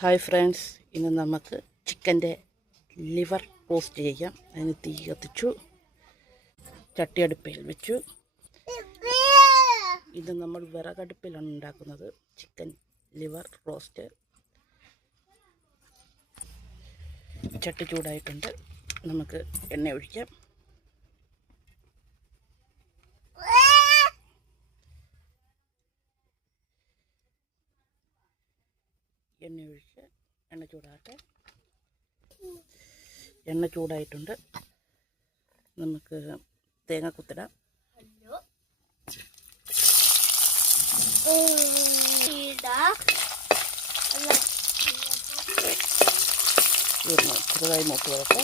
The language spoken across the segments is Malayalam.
ഹായ് ഫ്രണ്ട്സ്, ഇന്ന് നമുക്ക് ചിക്കൻ്റെ ലിവർ റോസ്റ്റ് ചെയ്യാം. അതിന് തീ കത്തിച്ചു, ചട്ടി അടുപ്പയിൽ വെച്ചു. ഇത് നമ്മൾ വിറകടുപ്പിലാണ് ഉണ്ടാക്കുന്നത്. Chicken liver roast. ചട്ടി ചൂടായിട്ടുണ്ട്, നമുക്ക് എണ്ണ ഒഴിക്കാം. എണ്ണ ഒഴിച്ച് എണ്ണ ചൂടാകട്ടെ. എണ്ണ ചൂടായിട്ടുണ്ട്, നമുക്ക് തേങ്ങ കുത്തിടാം. ചെറുതായി മൂത്ത് വരട്ടെ.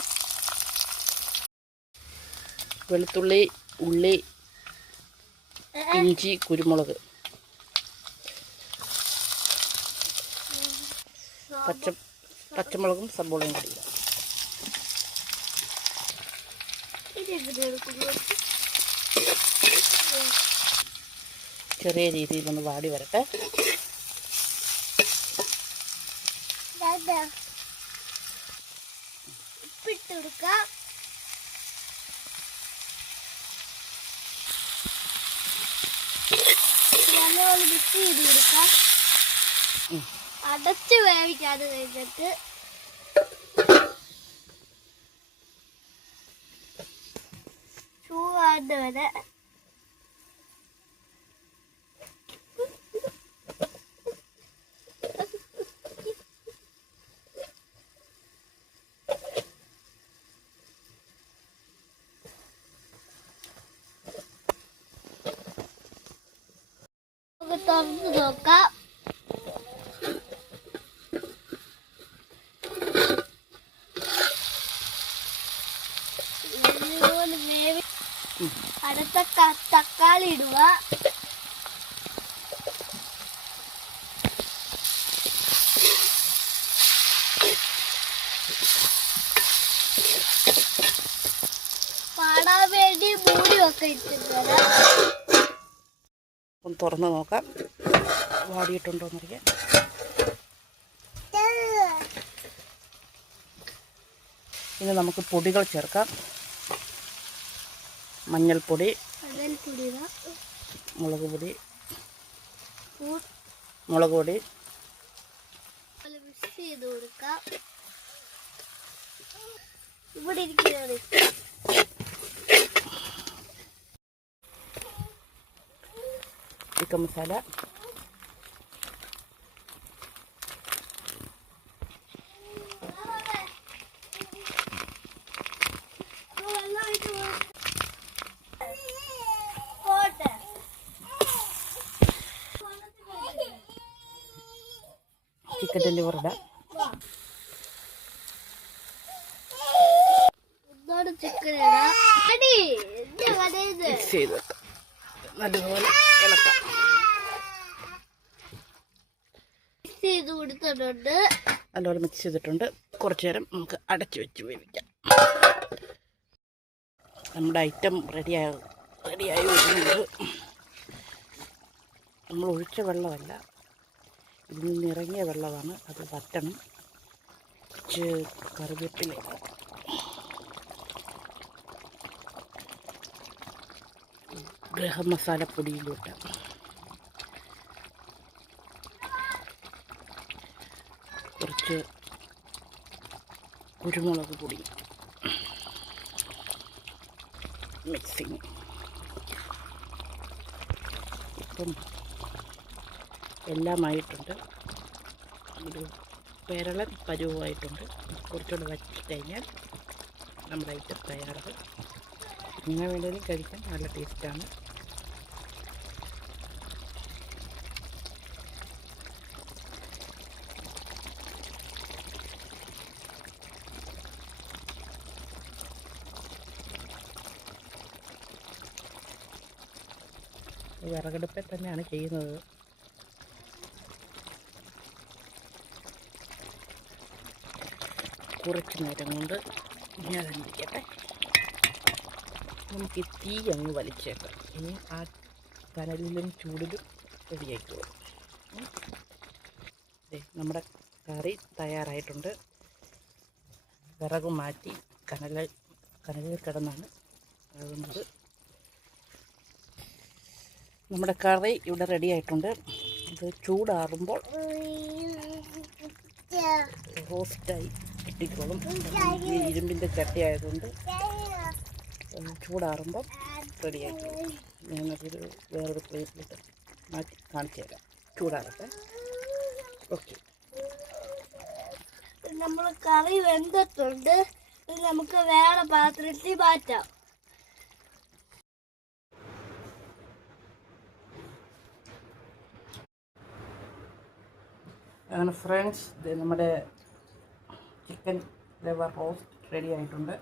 വെളുത്തുള്ളി, ഉള്ളി, ഇഞ്ചി, കുരുമുളക്, പച്ചമുളകും സബോളയും കൂടി ഇടാം. ചെറിയ രീതിയിലൊന്ന് വാടി വരട്ടെ. അടച്ച് വേവിക്കാതെ കഴിഞ്ഞിട്ട് ചൂടാണ്ട് വരെ തുറന്ന് നോക്കാം. അടുത്ത തക്കാളി ഇടുക. പാടാൻ വേണ്ടി മൂടിയൊക്കെ ഇട്ടിട്ടുണ്ട്. ഒന്ന് തുറന്ന് നോക്കാം, വാടിയിട്ടുണ്ടോ എന്നറിയാം. ഇനി നമുക്ക് പൊടികൾ ചേർക്കാം. മഞ്ഞൾപ്പൊടി, മുളക് പൊടി, മിക്സ് ചെയ്ത് കൊടുക്കാം. ഇവിടെ ഇരിക്കുന്നത് ചിക്കൻ മസാല, ചിക്കൻ്റെ ലിവർ ഇടാം. മിക്സ് ചെയ്ത് വെക്കാം. നല്ലപോലെ ഇളക്കാം. നല്ലപോലെ മിക്സ് ചെയ്തിട്ടുണ്ട്. കുറച്ച് നേരം നമുക്ക് അടച്ചു വെച്ച് വേവിക്കാം. നമ്മുടെ ഐറ്റം റെഡിയായി വരുന്നത്. നമ്മൾ ഒഴിച്ച വെള്ളമല്ല, ഇതിൽ നിന്ന് ഇറങ്ങിയ വെള്ളമാണ്. അത് വറ്റണം. കുറച്ച് കറിവേപ്പില, ഗരം മസാലപ്പൊടിയിലോട്ട് കുറച്ച് കുരുമുളക് പൊടി, മിക്സിങ്. ഇപ്പം എല്ലാമായിട്ടുണ്ട്. ഒരു പേരളൻ പരുവമായിട്ടുണ്ട്. കുറച്ചുകൂടെ വറ്റി കഴിഞ്ഞാൽ നമ്മുടെ ഐറ്റം തയ്യാറാകും. ഇങ്ങനെ വേണമെങ്കിലും കഴിക്കാൻ നല്ല ടേസ്റ്റാണ്. വിറകടുപ്പിൽ തന്നെയാണ് ചെയ്യുന്നത്. കുറച്ച് നേരം കൊണ്ട് ഞാൻ ഇരിക്കട്ടെ. നമുക്ക് തീ അങ്ങ് വലിച്ചേക്കാം. ഇനി ആ കനലിലും ചൂടിലും റെഡിയായിക്കോളും. നമ്മുടെ കറി തയ്യാറായിട്ടുണ്ട്. വിറക് മാറ്റി കനലിൽ കിടന്നാണ് ആകുന്നത്. നമ്മുടെ കറി ഇവിടെ റെഡി ആയിട്ടുണ്ട്. ഇത് ചൂടാറുമ്പോൾ റോസ്റ്റായി കിട്ടിക്കോളും. ഈ ഇരുമ്പിൻ്റെ ചട്ടി ആയതുകൊണ്ട് ചൂടാറുമ്പോൾ റെഡി ആയിക്കോളും. ഞാനതൊരു വേറൊരു പ്ലേറ്റിലിട്ട് മാറ്റി കാണിച്ചു തരാം. ചൂടാറട്ടെ. ഓക്കെ, നമ്മൾ കറി വെന്തിട്ടുണ്ട്. ഇത് നമുക്ക് വേറെ പാത്രത്തിൽ മാറ്റാം. അങ്ങനെ ഫ്രണ്ട്സ്, നമ്മുടെ ചിക്കൻ ലിവർ റോസ്റ്റ് റെഡി ആയിട്ടുണ്ട്.